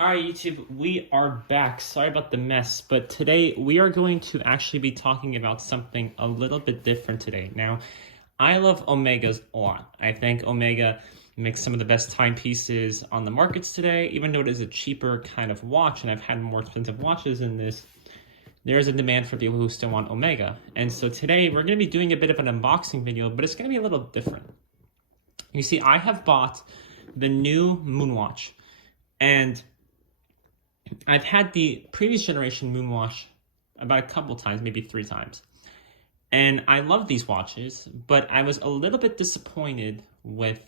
Alright, YouTube, we are back. Sorry about the mess, but today we are going to actually be talking about something a little bit different today. Now, I love Omegas a lot. I think Omega makes some of the best timepieces on the markets today, even though it is a cheaper kind of watch, and I've had more expensive watches than this. There is a demand for people who still want Omega. And so today we're going to be doing a bit of an unboxing video, but it's going to be a little different. You see, I have bought the new Moonwatch, and I've had the previous generation Moonwatch about a couple times, maybe 3 times. And I love these watches, but I was a little bit disappointed with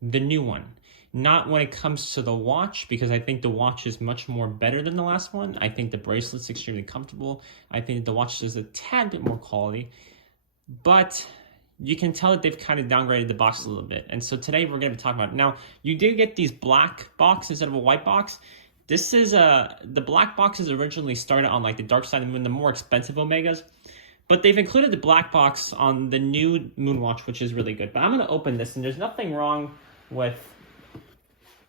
the new one. Not when it comes to the watch, because I think the watch is much more better than the last one. I think the bracelet's extremely comfortable. I think the watch is a tad bit more quality. But you can tell that they've kind of downgraded the box a little bit. And so today we're going to be talking about it. Now, you do get these black box instead of a white box. This is the black boxes originally started on like the dark side of the moon, the more expensive Omegas. But they've included the black box on the new Moonwatch, which is really good. But I'm going to open this, and there's nothing wrong with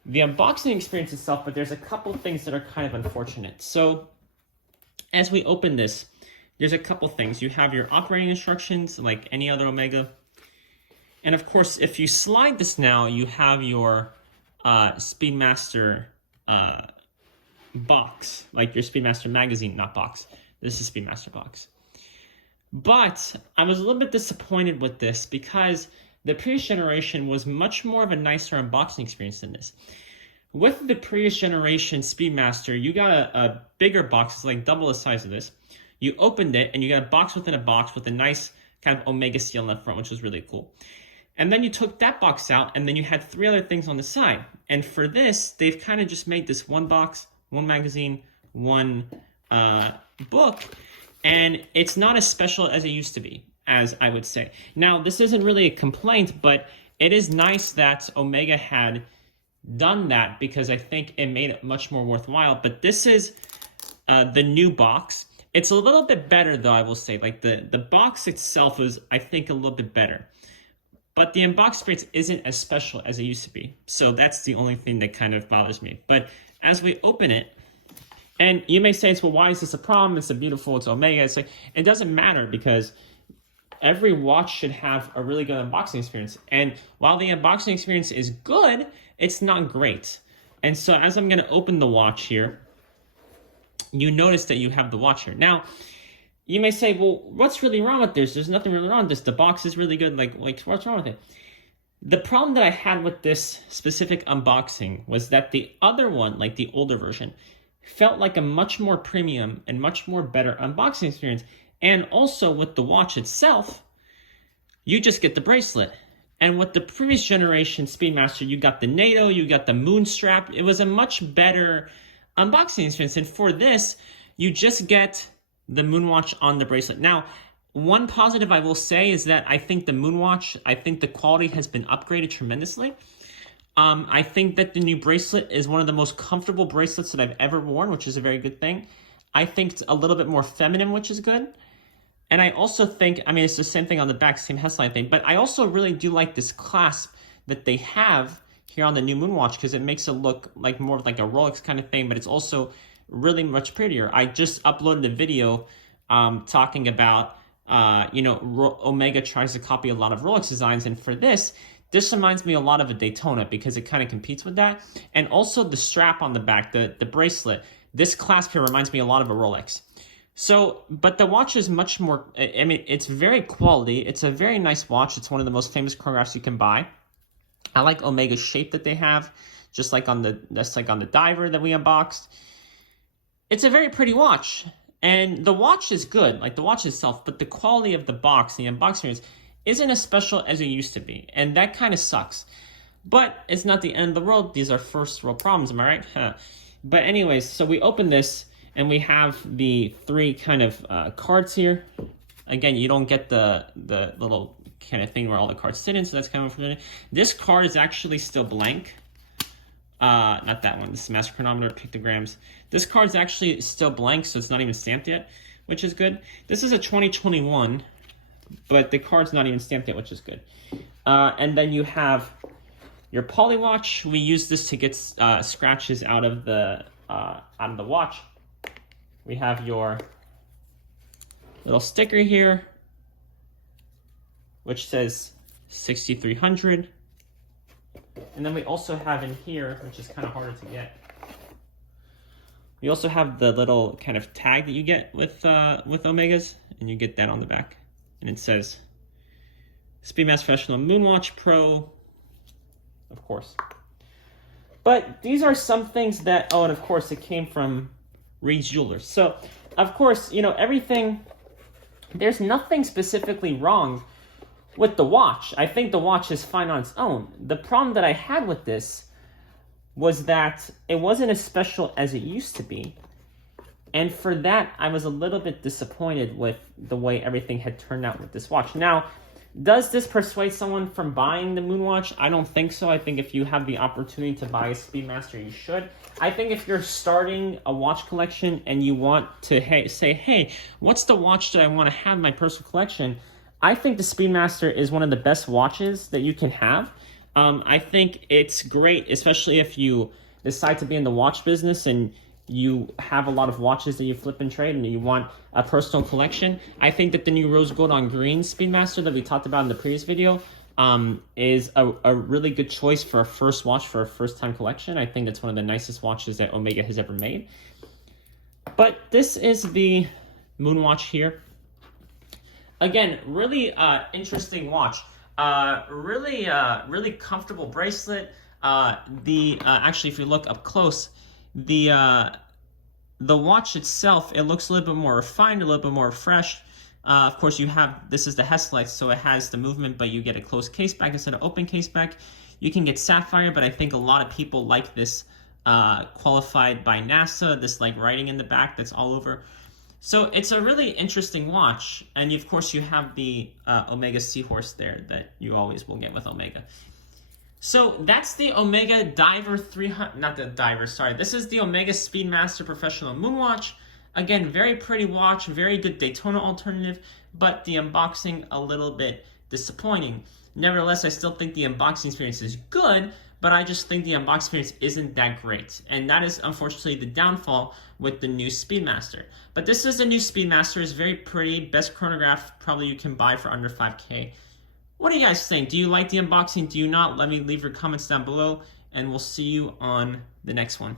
the unboxing experience itself, but there's a couple things that are kind of unfortunate. So as we open this, there's a couple things. You have your operating instructions, like any other Omega. And of course, if you slide this now, you have your Speedmaster box, like your Speedmaster magazine, not box. This is Speedmaster box. But I was a little bit disappointed with this because the previous generation was much more of a nicer unboxing experience than this. With the previous generation Speedmaster, you got a bigger box, it's like double the size of this. You opened it and you got a box within a box with a nice kind of Omega seal in the front, which was really cool. And then you took that box out and then you had 3 other things on the side. And for this, they've kind of just made this one box, one magazine, one book, and it's not as special as it used to be, as I would say. Now, this isn't really a complaint, but it is nice that Omega had done that because I think it made it much more worthwhile. But this is the new box. It's a little bit better, though, I will say. Like, the box itself is, I think, a little bit better. But the unbox experience isn't as special as it used to be. So that's the only thing that kind of bothers me. But as we open it, and you may say, well, why is this a problem? It's a beautiful, it's Omega. It's like, it doesn't matter because every watch should have a really good unboxing experience. And while the unboxing experience is good, it's not great. And so as I'm going to open the watch here, you notice that you have the watch here. Now, you may say, well, what's really wrong with this? There's nothing really wrong with this. The box is really good. Like what's wrong with it? The problem that I had with this specific unboxing was that the other one, like the older version, felt like a much more premium and much more better unboxing experience. And also with the watch itself, you just get the bracelet. And with the previous generation Speedmaster, you got the NATO, you got the moon strap. It was a much better unboxing experience. And for this, you just get the Moonwatch on the bracelet. Now, one positive I will say is that I think the Moonwatch, I think the quality has been upgraded tremendously. I think that the new bracelet is one of the most comfortable bracelets that I've ever worn, which is a very good thing. I think it's a little bit more feminine, which is good. And I also think, I mean, it's the same thing on the back, same headline thing, but I also really do like this clasp that they have here on the new Moonwatch because it makes it look like more of like a Rolex kind of thing, but it's also really much prettier. I just uploaded a video talking about, Omega tries to copy a lot of Rolex designs, and for this reminds me a lot of a Daytona because it kind of competes with that. And also the strap on the back, the bracelet, this clasp here reminds me a lot of a Rolex. So, but the watch is much more, I mean, it's very quality. It's a very nice watch. It's one of the most famous chronographs you can buy. I like Omega's shape that they have, just like on the diver that we unboxed. It's a very pretty watch. And the watch is good, like the watch itself, but the quality of the box, the unboxing experience, isn't as special as it used to be. And that kind of sucks. But it's not the end of the world. These are first world problems, am I right? Huh. But anyways, so we open this, and we have the 3 kind of cards here. Again, you don't get the little kind of thing where all the cards sit in, so that's kind of unfortunate. This card is actually still blank. Not that one. This is master chronometer, pictograms. This card's actually still blank, so it's not even stamped yet, which is good. This is a 2021, but the card's not even stamped yet, which is good. And then you have your poly watch. We use this to get scratches out of the watch. We have your little sticker here, which says 6300. And then we also have in here, which is kind of harder to get, we also have the little kind of tag that you get with Omegas, and you get that on the back. And it says Speedmaster Professional Moonwatch Pro, of course. But these are some things that, oh, and of course it came from Reed's Jewelers. So, of course, you know, everything, there's nothing specifically wrong with the watch. I think the watch is fine on its own. The problem that I had with this was that it wasn't as special as it used to be. And for that, I was a little bit disappointed with the way everything had turned out with this watch. Now, does this persuade someone from buying the Moonwatch? I don't think so. I think if you have the opportunity to buy a Speedmaster, you should. I think if you're starting a watch collection and you want to say, hey, what's the watch that I want to have in my personal collection? I think the Speedmaster is one of the best watches that you can have. I think it's great, especially if you decide to be in the watch business and you have a lot of watches that you flip and trade and you want a personal collection. I think that the new rose gold on green Speedmaster that we talked about in the previous video is a really good choice for a first watch for a first time collection. I think it's one of the nicest watches that Omega has ever made. But this is the Moonwatch here. Again, really interesting watch. Really comfortable bracelet. Actually, if you look up close, the watch itself, it looks a little bit more refined, a little bit more fresh. Of course, this is the Heslite, so it has the movement, but you get a closed case back instead of open case back. You can get sapphire, but I think a lot of people like this qualified by NASA, this like writing in the back that's all over. So it's a really interesting watch, and of course you have the Omega Seahorse there that you always will get with Omega. So that's the Omega Diver 300, not the Diver, sorry. This is the Omega Speedmaster Professional Moonwatch. Again, very pretty watch, very good Daytona alternative, but the unboxing a little bit disappointing. Nevertheless, I still think the unboxing experience is good, but I just think the unboxing experience isn't that great. And that is unfortunately the downfall with the new Speedmaster. But this is the new Speedmaster, it's very pretty, best chronograph probably you can buy for under 5K. What do you guys think? Do you like the unboxing? Do you not? Let me leave your comments down below, and we'll see you on the next one.